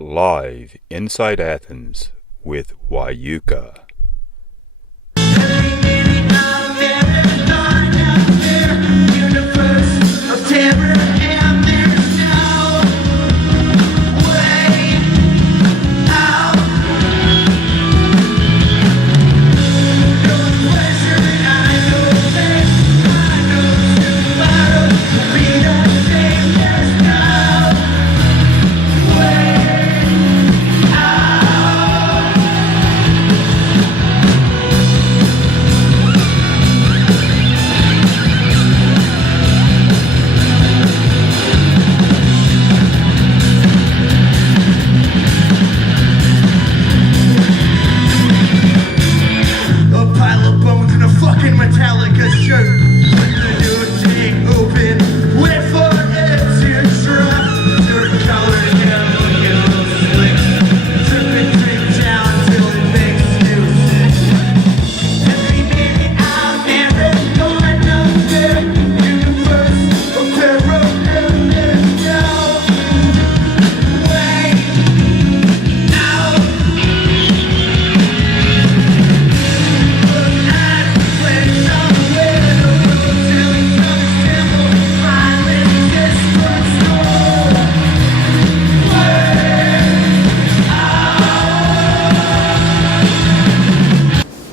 live inside Athens with Wieuca.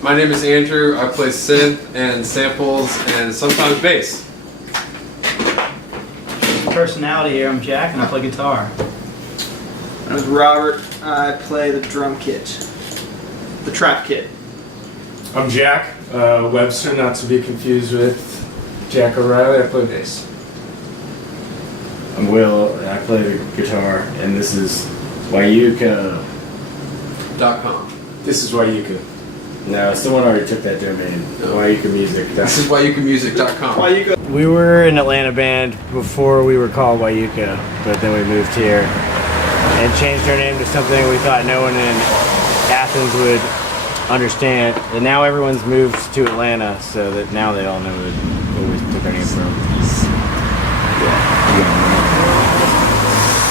My name is Andrew. I play synth and samples and sometimes bass. Personality here, I'm Jack and I play guitar. My name is Robert. I play the drum kit. The trap kit. I'm Jack Webster, not to be confused with Jack O'Reilly. I play bass. I'm Will, and I play the guitar, and this is Wieuca.com. This is Wieuca. No, someone already took that domain. Wieuca Music. This is WieucaMusic.com. Wieuca. We were an Atlanta band before we were called Wieuca, but then we moved here and changed our name to something we thought no one in Athens would understand. And now everyone's moved to Atlanta, so that now they all know where we took our name from.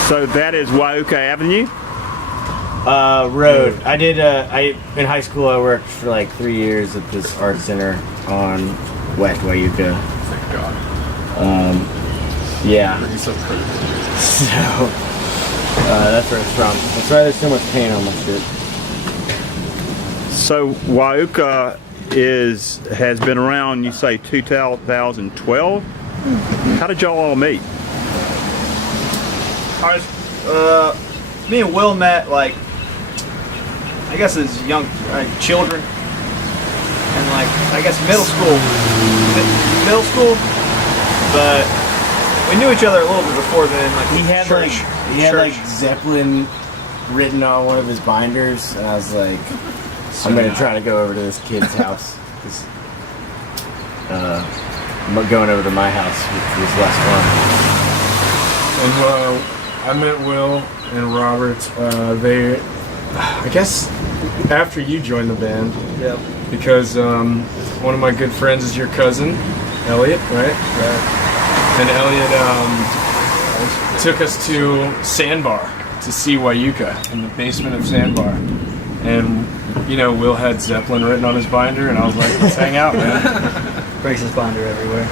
So that is Wieuca Avenue? Road. I did, in high school I worked for like 3 years at this art center on West Wieuca. Thank God. Yeah. He's so pretty. So, that's where it's from. That's why there's so much paint on my shit. So Wieuca has been around, you say 2012? How did y'all all meet? Me and Will met like, I guess as young children, and like I guess middle school, but we knew each other a little bit before then. Like He had like Zeppelin written on one of his binders, and I was like, I'm gonna try to go over to this kid's house. Going over to my house, which was less fun. And I met Will and Robert. I guess after you joined the band. Yeah. Because one of my good friends is your cousin, Elliot, right? Right. And Elliot took us to Sandbar to see Wieuca in the basement of Sandbar. And, you know, Will had Zeppelin written on his binder, and I was like, let's hang out, man. Breaks his binder everywhere.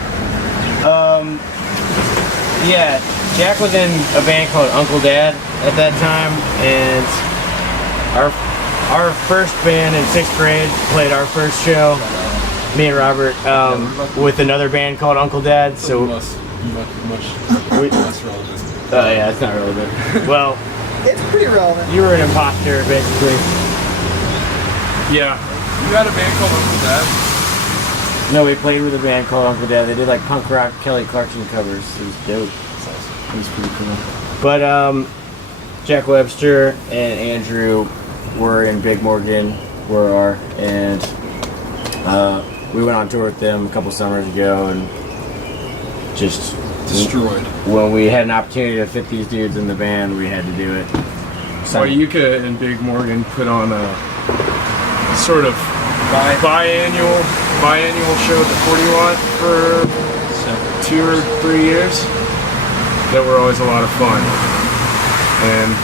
Yeah, Jack was in a band called Uncle Dad at that time, and our first band in 6th grade played our first show, me and Robert, with another band called Uncle Dad. So much less relevant. Yeah, it's not relevant. Well, It's pretty relevant. you were an imposter, basically. Yeah. You had a band called Uncle Dad? No, we played with a band called Uncle Dad. They did like punk rock Kelly Clarkson covers. It was dope. It was pretty cool. But Jack Webster and Andrew were in Big Morgan, and we went on tour with them a couple summers ago, and just Destroyed. when we had an opportunity to fit these dudes in the band, we had to do it. Wieuca and Big Morgan put on a sort of biannual show at the 40 Watt for 2 or 3 years that were always a lot of fun. And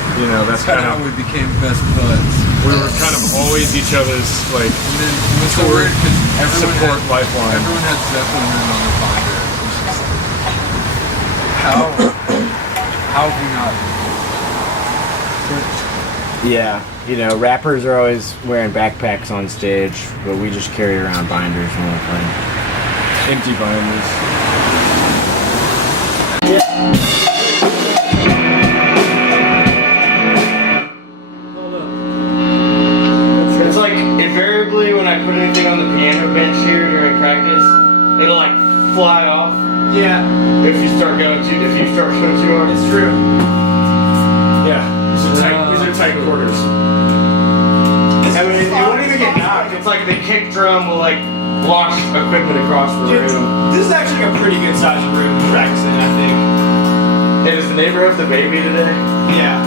that's That's kind how of, we became best buds. we were kind of always each other's, like, And then it was so weird because support lifeline. everyone had Zeppelin written on their binder. It was just like, how have we not? Yeah, rappers are always wearing backpacks on stage, but we just carry around binders when we're playing. Empty binders. It's like invariably when I put anything on the piano bench here during practice, it'll like fly off Yeah, if you start going too hard. it's true. Yeah, these are tight quarters. I mean, it won't even get knocked. It's like the kick drum will like launch equipment across the Dude, room. this is actually a pretty good sized room to practice in, I think. Hey, does the neighbor have the baby today? Yeah.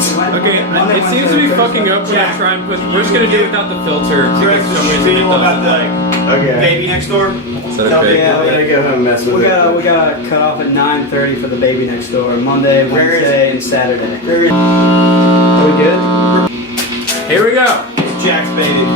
Okay, it seems to be fucking up when I try and put. We're just gonna do it without the filter. Correct. because some reason Do you it know about doesn't. the Okay. baby next door? Is that okay? Yeah, I'm gonna go home and mess with We it. gotta cut off at 9:30 for the baby next door. Monday, Where is Wednesday, and Saturday. Are we good? Here we go. It's Jack's baby.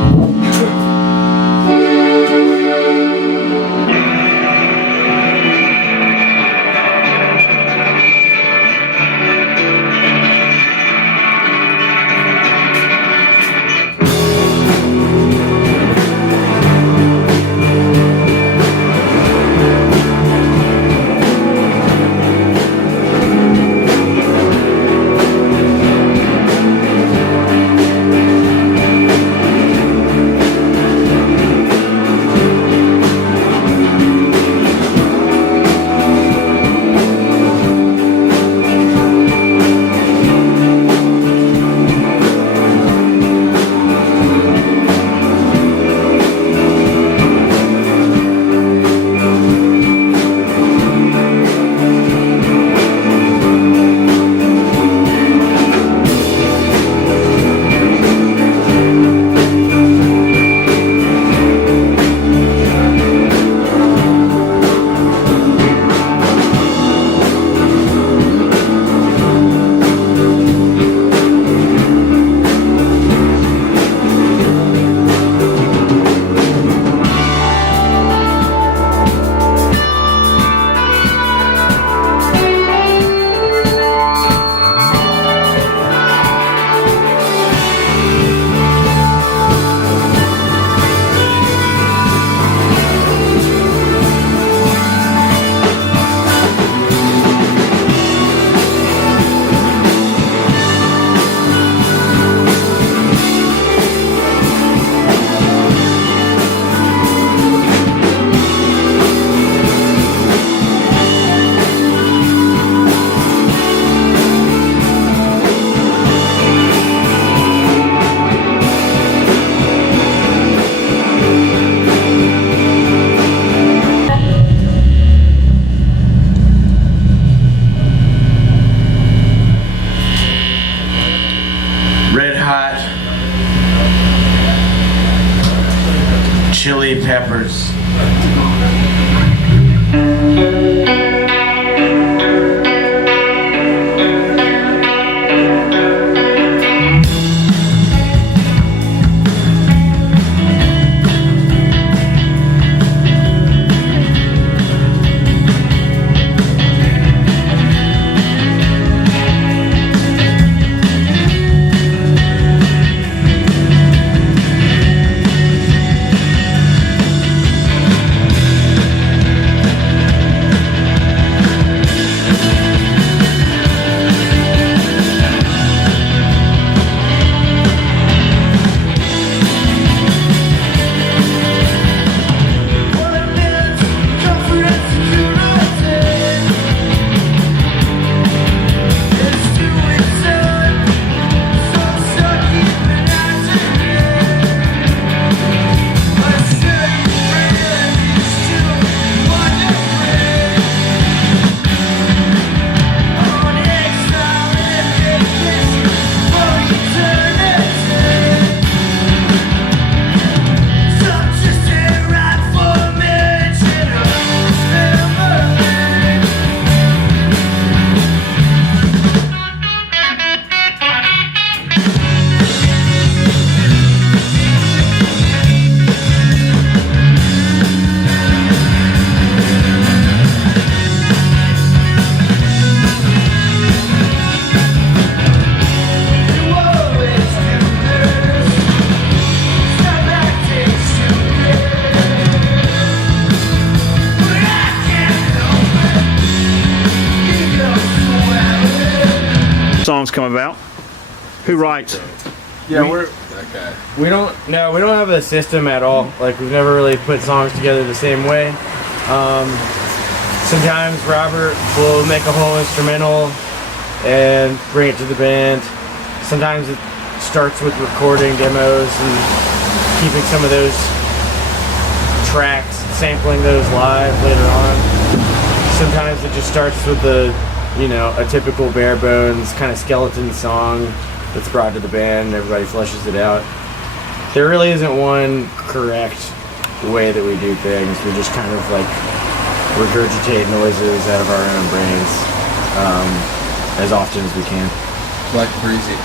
songs come about? Who writes? Yeah, That guy. we don't have a system at all. Like, we've never really put songs together the same way. Sometimes Robert will make a whole instrumental and bring it to the band. Sometimes it starts with recording demos and keeping some of those tracks, sampling those live later on. Sometimes it just starts with a typical bare bones kind of skeleton song that's brought to the band and everybody fleshes it out. There really isn't one correct way that we do things. We just kind of like regurgitate noises out of our own brains as often as we can. Black Breezy.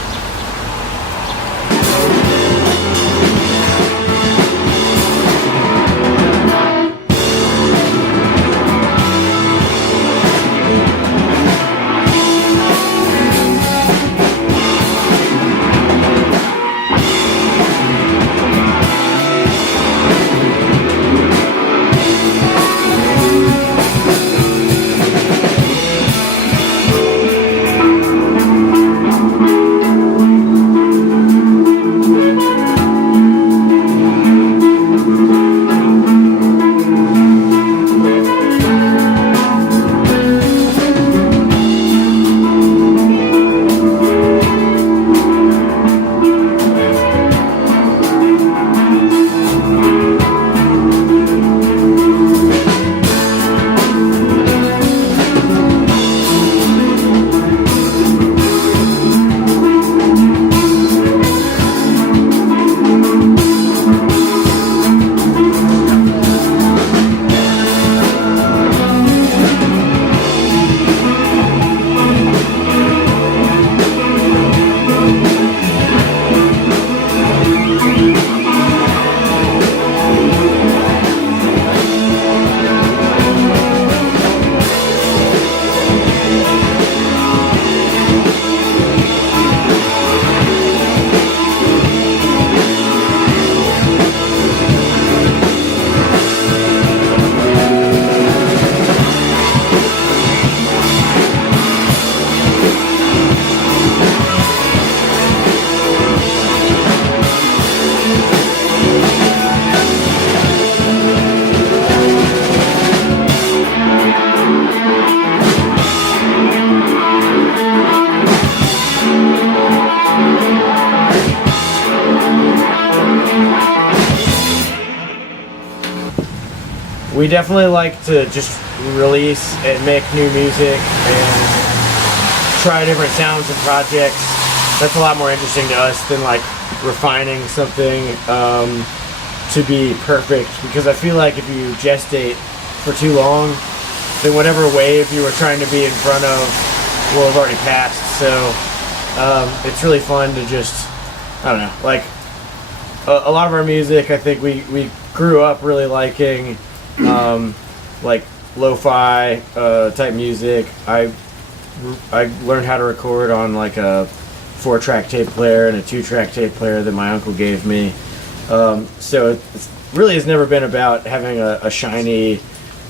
We definitely like to just release and make new music and try different sounds and projects. That's a lot more interesting to us than like refining something to be perfect, because I feel like if you gestate for too long, then whatever wave you were trying to be in front of will have already passed. So it's really fun to just, I don't know, like a lot of our music, I think we grew up really liking like lo-fi type music. I learned how to record on like a 4-track tape player and a 2-track tape player that my uncle gave me. So it really has never been about having a shiny,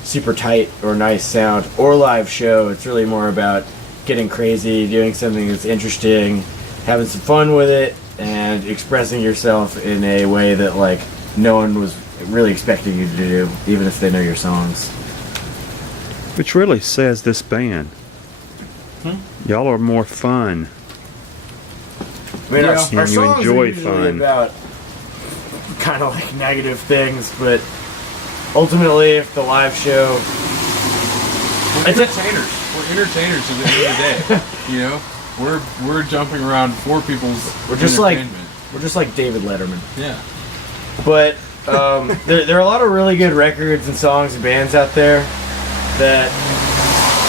super tight or nice sound or live show. It's really more about getting crazy, doing something that's interesting, having some fun with it, and expressing yourself in a way that like no one was really expecting you to do, even if they know your songs. Which really says this band. Y'all are more fun. I mean, our And you songs enjoy are usually fun. about kind of like negative things, but ultimately, if the live show, We're entertainers. We're entertainers at the end of the day. You know, we're jumping around for people's we're just like entertainment. David Letterman. Yeah. But there are a lot of really good records and songs and bands out there that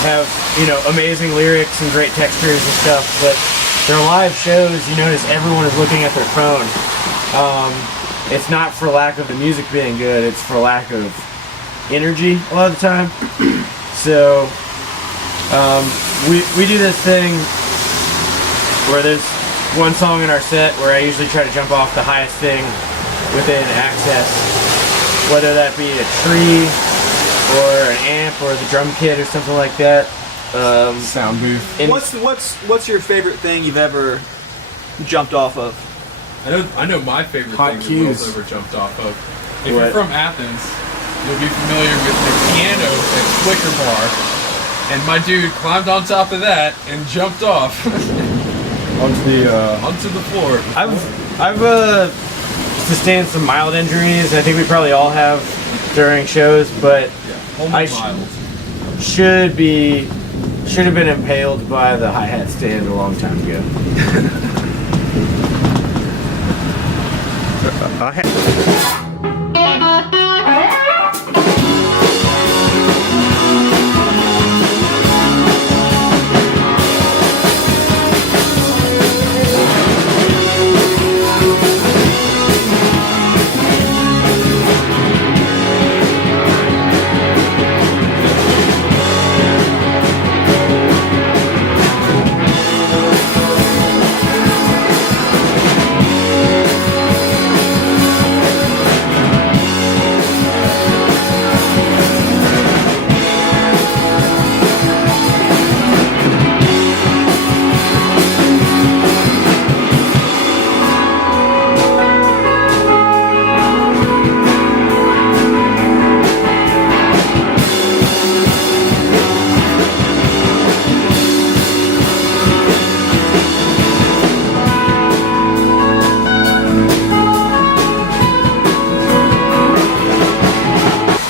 have, you know, amazing lyrics and great textures and stuff, but their live shows, you notice everyone is looking at their phone. It's not for lack of the music being good, it's for lack of energy a lot of the time. So we do this thing where there's one song in our set where I usually try to jump off the highest thing within access, whether that be a tree or an amp or the drum kit or something like that. Sound booth. And What's your favorite thing you've ever jumped off of? I know my favorite Hot thing cues. that Will's ever jumped off of. If What? you're from Athens, you'll be familiar with the piano at Flicker Bar. And my dude climbed on top of that and jumped off onto the floor. I've sustained some mild injuries. I think we probably all have during shows, but Only I mild. should have been impaled by the hi-hat stand a long time ago. I had.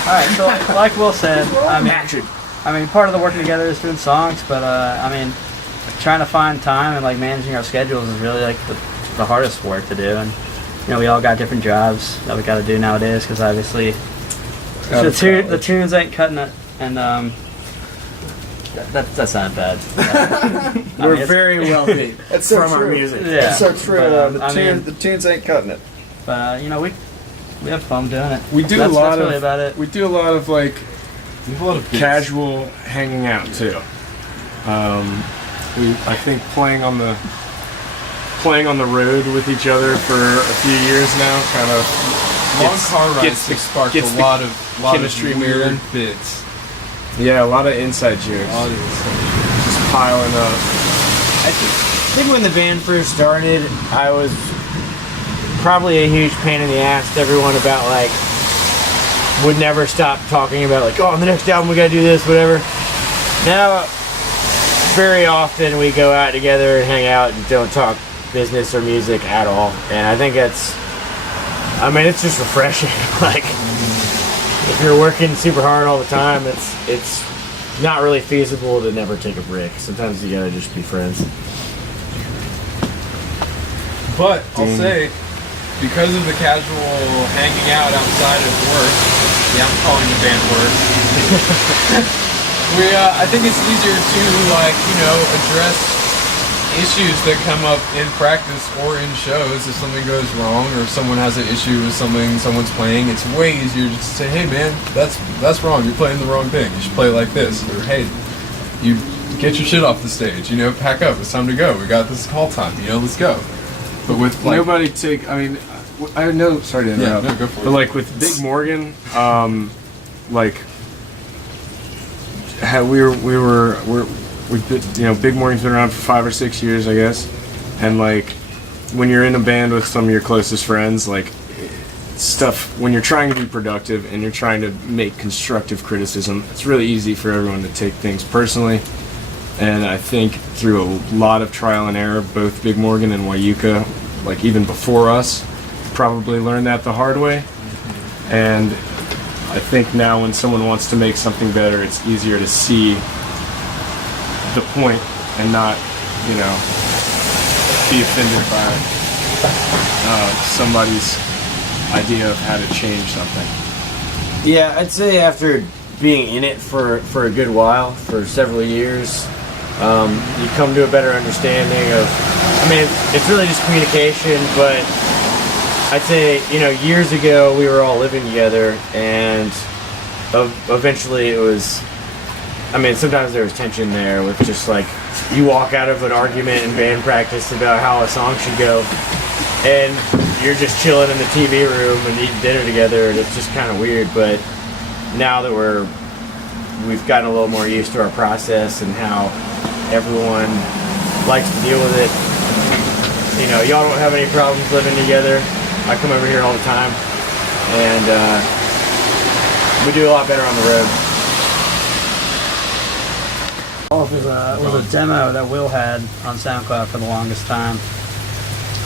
All right, so like Will said, I mean, part of the working together is doing songs, but I mean, trying to find time and like managing our schedules is really like the hardest work to do. And you know, we all got different jobs that we got to do nowadays because obviously the tunes ain't cutting it, and that's not bad. We're very wealthy That's so from our true. music. Yeah. That's so true. But, I mean, The tunes ain't cutting it. but you know, we have fun doing it. We do that's, a lot that's of really about it. We do a lot of like We have a lot of bits. casual hanging out too. I think playing on the road with each other for a few years now kind of Long car rides have sparked a lot of chemistry weird moving. bits. a lot of inside jokes just piling up. I think when the band first started, I was probably a huge pain in the ass to everyone about like would never stop talking about like, oh, on the next album we gotta do this, whatever. Now, very often we go out together and hang out and don't talk business or music at all, and I think it's just refreshing. Like, if you're working super hard all the time, it's not really feasible to never take a break. Sometimes you gotta just be friends. But I'll say, because of the casual hanging out outside of work, yeah, I'm calling the band work. I think it's easier to address issues that come up in practice or in shows. If something goes wrong or if someone has an issue with something someone's playing, it's way easier just to say, hey man, that's wrong. You're playing the wrong thing. You should play it like this. Or hey, you get your shit off the stage. Pack up. It's time to go. We got this call time. Let's go. But with Nobody take. I mean, I know. Sorry to interrupt. no, go for it. But like with Big Morgan, Big Morgan's been around for 5 or 6 years, I guess, and like when you're in a band with some of your closest friends, like stuff when you're trying to be productive and you're trying to make constructive criticism, it's really easy for everyone to take things personally. And I think through a lot of trial and error, both Big Morgan and Wieuca, like even before us, probably learned that the hard way. And I think now when someone wants to make something better, it's easier to see the point and not, be offended by somebody's idea of how to change something. Yeah, I'd say after being in it for a good while, for several years, you come to a better understanding of, it's really just communication, but I'd say, years ago we were all living together, and eventually it was, sometimes there was tension there with just like, you walk out of an argument in band practice about how a song should go, and you're just chilling in the TV room and eating dinner together, and it's just kind of weird. But now that we're we've gotten a little more used to our process and how everyone likes to deal with it. You know, y'all don't have any problems living together. I come over here all the time, and we do a lot better on the road. It was a demo that Will had on SoundCloud for the longest time,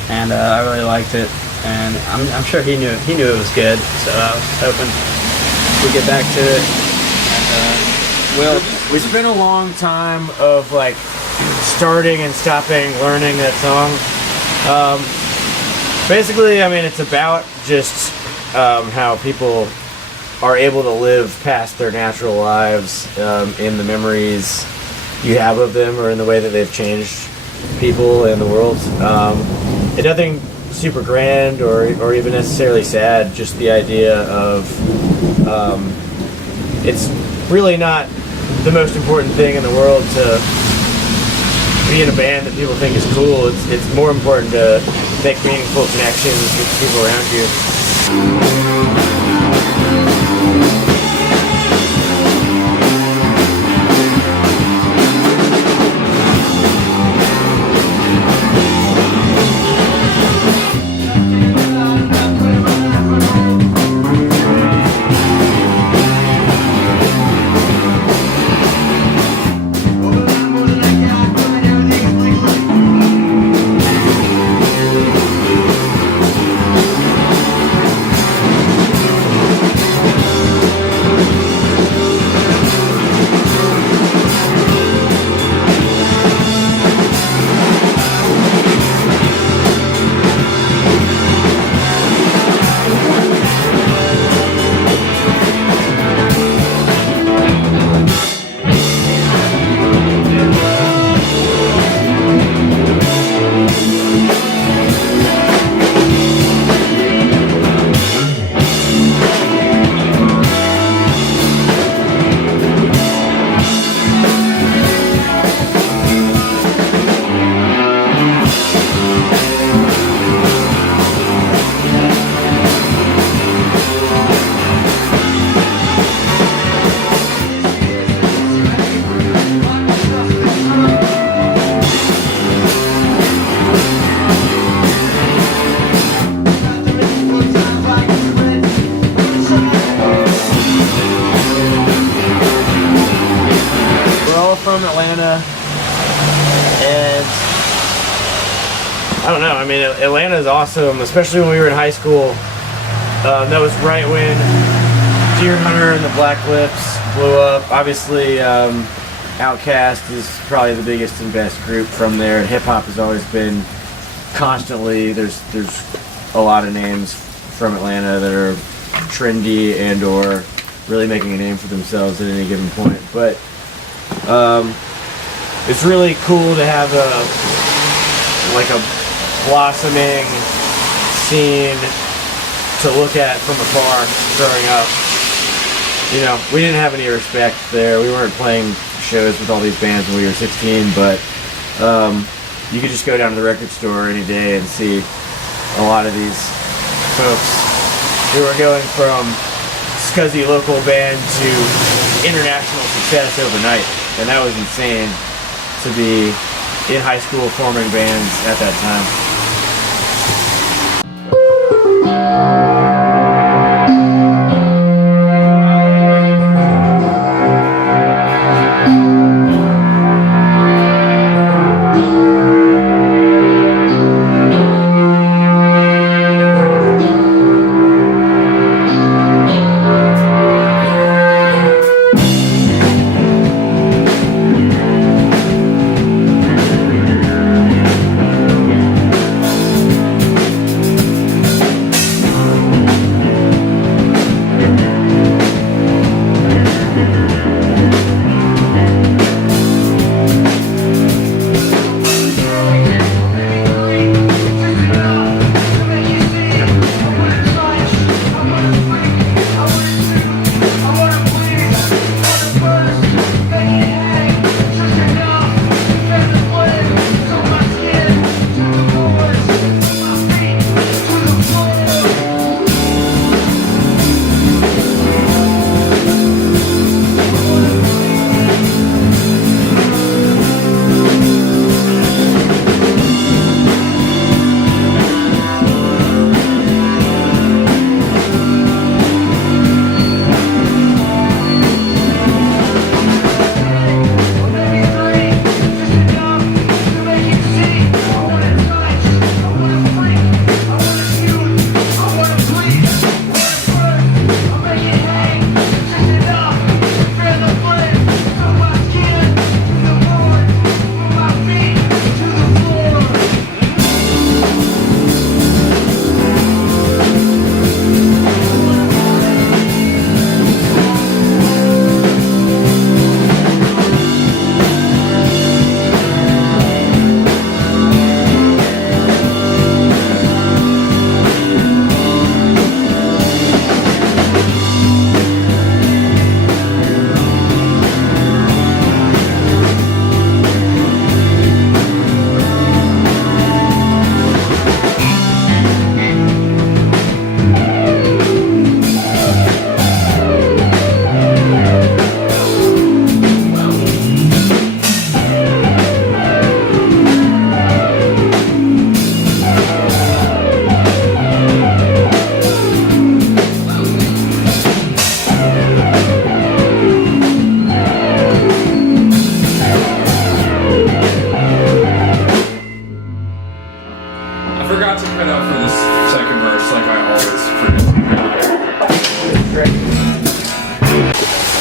and I really liked it. And I'm sure he knew it was good. So I was hoping we get back to it. And Will, it's been a long time of like starting and stopping learning that song. Basically, I mean, it's about just how people are able to live past their natural lives in the memories you have of them, or in the way that they've changed people and the world. And nothing super grand or even necessarily sad, just the idea of it's really not the most important thing in the world to be in a band that people think is cool. It's more important to make meaningful connections with the people around you. From Atlanta, and I don't know, I mean, Atlanta is awesome, especially when we were in high school. That was right when Deer Hunter and the Black Lips blew up. Obviously, Outkast is probably the biggest and best group from there, and hip-hop has always been constantly, there's a lot of names from Atlanta that are trendy and or really making a name for themselves at any given point. But it's really cool to have a blossoming scene to look at from afar growing up. You know, we didn't have any respect there. We weren't playing shows with all these bands when we were 16, but you could just go down to the record store any day and see a lot of these folks who are going from scuzzy local band to international success overnight. And that was insane to be in high school forming bands at that time.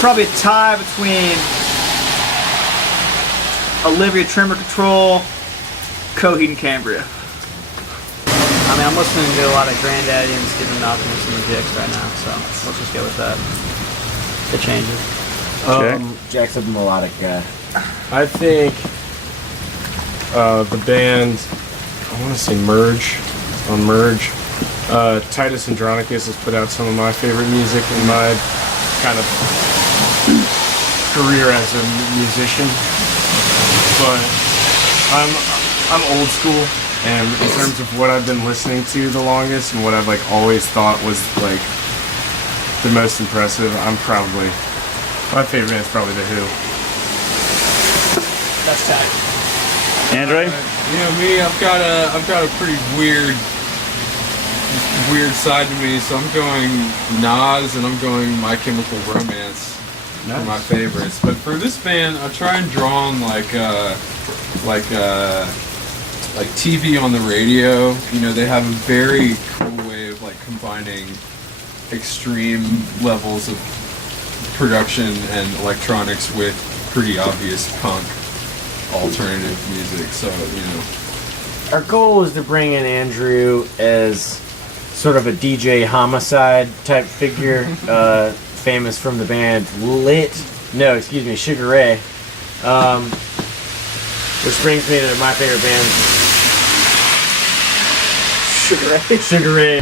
probably a tie between Olivia Tremor Control, Coheed and Cambria. I mean, I'm listening to a lot of Granddaddy and Stephen Optimus and the Jicks right now, so let's just go with that. It changes. Jack's a melodic guy. I think the band, I want to say Merge, on Merge. Titus Andronicus has put out some of my favorite music in my kind of career as a musician. But I'm old school, and in terms of what I've been listening to the longest and what I've like always thought was like the most impressive, my favorite band's probably The Who. That's tight. Andre? Me, I've got a pretty weird side to me, so I'm going Nas and I'm going My Chemical Romance for my favorites. But for this band, I try and draw on like TV on the radio. They have a very cool way of like combining extreme levels of production and electronics with pretty obvious punk alternative music. So Our goal is to bring in Andrew as sort of a DJ Homicide type figure, famous from the band Sugar Ray. Which brings me to my favorite band, Sugar Ray.